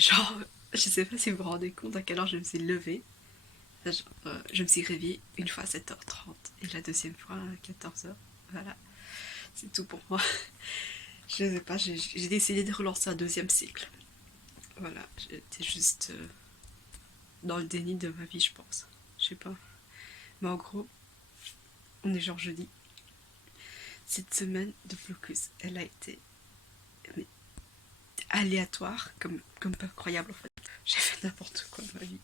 genre, je sais pas si vous vous rendez compte à quelle heure je me suis levée. Genre, je me suis réveillée une fois à 7h30 et la deuxième fois à 14h. Voilà, c'est tout pour moi. Je sais pas, j'ai décidé de relancer un deuxième cycle. Voilà, j'étais juste dans le déni de ma vie, je pense. Je sais pas. Mais en gros, on est genre jeudi. Cette semaine de blocus, elle a été mais, aléatoire, comme pas croyable en fait. J'ai fait n'importe quoi de ma vie.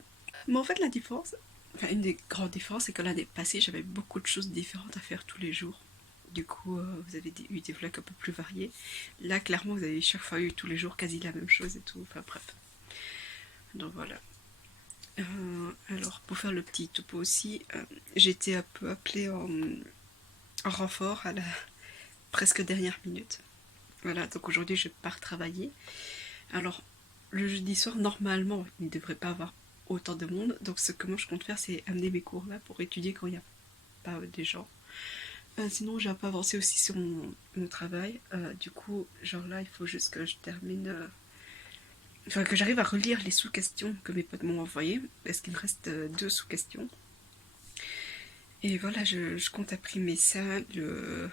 Mais en fait, la différence, enfin, une des grandes différences, c'est que l'année passée, j'avais beaucoup de choses différentes à faire tous les jours. Du coup, vous avez eu des vlogs un peu plus variés. Là, clairement, vous avez chaque fois eu tous les jours quasi la même chose et tout. Enfin, bref. Donc voilà. Alors, pour faire le petit topo aussi, j'ai été un peu appelée en renfort à la presque dernière minute. Voilà, donc aujourd'hui, je pars travailler. Alors, le jeudi soir, normalement, il ne devrait pas avoir autant de monde. Donc, ce que moi je compte faire, c'est amener mes cours là pour étudier quand il n'y a pas des gens. Sinon, j'ai un peu avancé aussi sur mon travail. Du coup, genre là, il faut juste que je termine. Enfin, que j'arrive à relire les sous-questions que mes potes m'ont envoyées. Parce qu'il me reste 2 sous-questions. Et voilà, je compte imprimer ça le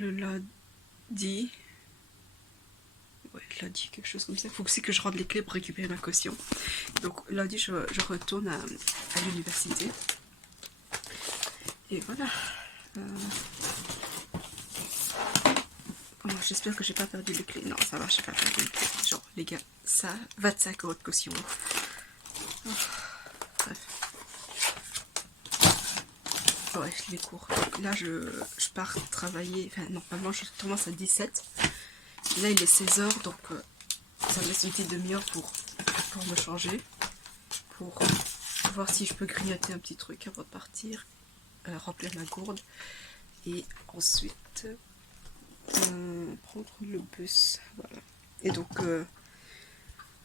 lundi. Ouais, lundi, quelque chose comme ça. Il faut aussi que je rende les clés pour récupérer ma caution. Donc lundi, je retourne à l'université. Et voilà. Oh, j'espère que j'ai pas perdu les clés. Non, ça va, j'ai pas perdu les clés. Genre, les gars, ça, 25 € de caution. Oh, bref. Ouais, les cours. Donc là, je pars travailler. Enfin, normalement, je commence à 17. Là, il est 16h, donc ça me laisse une petite demi-heure pour me changer. Pour voir si je peux grignoter un petit truc avant de partir. Remplir ma gourde. Et ensuite, prendre le bus. Voilà. Et donc,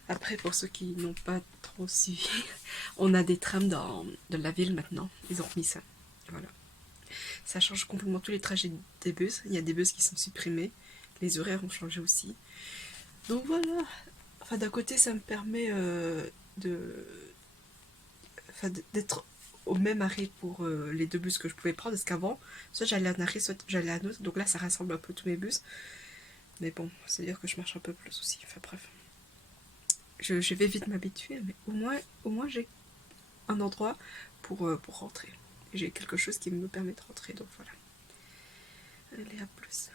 après, pour ceux qui n'ont pas trop suivi, on a des trams dans la ville maintenant. Ils ont remis ça. Voilà. Ça change complètement tous les trajets des bus. Il y a des bus qui sont supprimés. Les horaires ont changé aussi. Donc voilà. Enfin, d'un côté, ça me permet d'être au même arrêt pour les 2 bus que je pouvais prendre. Parce qu'avant, soit j'allais à un arrêt, soit j'allais à un autre. Donc là, ça rassemble un peu tous mes bus. Mais bon, c'est-à-dire que je marche un peu plus aussi. Enfin bref. Je vais vite m'habituer. Mais au moins j'ai un endroit pour rentrer. J'ai quelque chose qui me permet de rentrer. Donc voilà. Allez, à plus.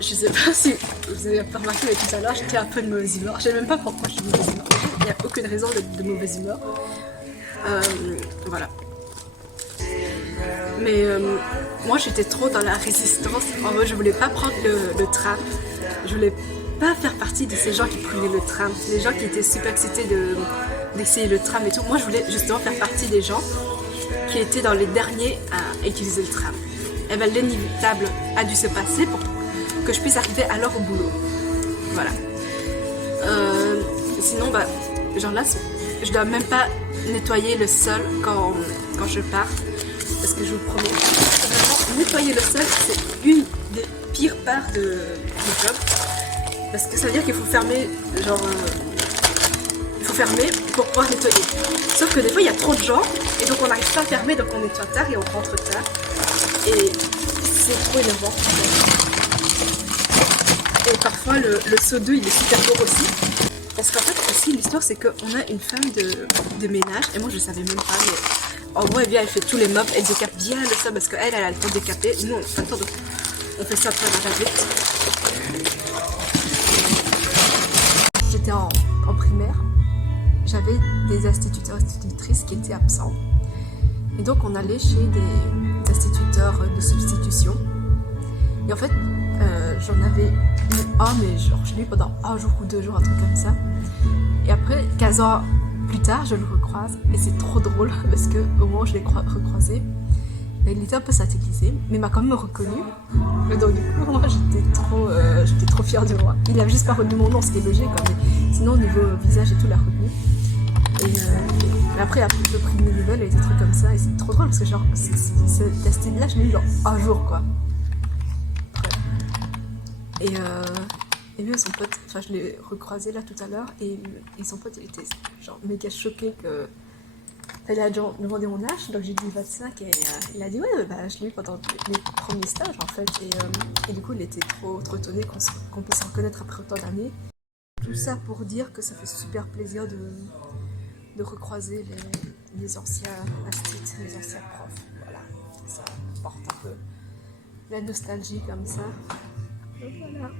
Je sais pas si vous avez pas remarqué, mais tout à l'heure j'étais un peu de mauvaise humeur. Je sais même pas pourquoi je suis de mauvaise humeur. Il n'y a aucune raison d'être de mauvaise humeur. Voilà. Mais moi j'étais trop dans la résistance. En vrai, je voulais pas prendre le tram. Je voulais pas faire partie de ces gens qui prenaient le tram. Les gens qui étaient super excités d'essayer le tram et tout. Moi je voulais justement faire partie des gens qui étaient dans les derniers à utiliser le tram. Et bien l'inévitable a dû se passer pour que je puisse arriver à l'heure au boulot. Voilà. Sinon, bah, genre là, je dois même pas nettoyer le sol quand je pars. Parce que je vous promets, vraiment, nettoyer le sol, c'est une des pires parts du job. Parce que ça veut dire qu'il faut fermer, genre, il faut fermer pour pouvoir nettoyer. Sauf que des fois, il y a trop de gens, et donc on n'arrive pas à fermer, donc on nettoie tard et on rentre tard. Et c'est trop énervant. Et parfois, le seau d'eau, il est super lourd aussi. Parce qu'en fait, aussi, l'histoire, c'est qu'on a une femme de ménage, et moi, je savais même pas, mais en gros, elle vient, elle fait tous les mobs, elle décape bien le sol, parce qu'elle, elle a le temps de décaper. Nous, on n'a pas le temps, donc on fait ça très vite. J'étais en primaire, j'avais des instituteurs et institutrices qui étaient absents. Et donc, on allait chez des instituteurs de substitution. Et en fait, j'en avais eu un, mais genre je l'ai eu pendant 1 jour ou 2 jours, un truc comme ça. Et après, 15 ans plus tard, je le recroise. Et c'est trop drôle parce que au moment où je l'ai recroisé, il était un peu satellisé, mais il m'a quand même reconnu. Et donc du coup, moi j'étais trop fière de moi. Il avait juste pas retenu mon nom, ce qui est logique, quoi. Mais sinon, au niveau visage et tout, il a retenu. Et après, le prix de mes nouvelles et des trucs comme ça, et c'est trop drôle parce que genre, cette Astide-là, je l'ai eu genre un jour quoi. Après. Et, euh, et même son pote, enfin je l'ai recroisé là tout à l'heure, et son pote il était genre méga choqué que fallait a demandé mon âge, donc j'ai dit 25 et il a dit ouais bah je l'ai eu pendant mes premiers stages en fait et du coup il était trop étonné qu'on puisse se reconnaître après autant d'années. Tout ça pour dire que ça fait super plaisir de recroiser les anciens astites, les anciens profs, voilà, ça porte un peu la nostalgie comme ça. Donc voilà.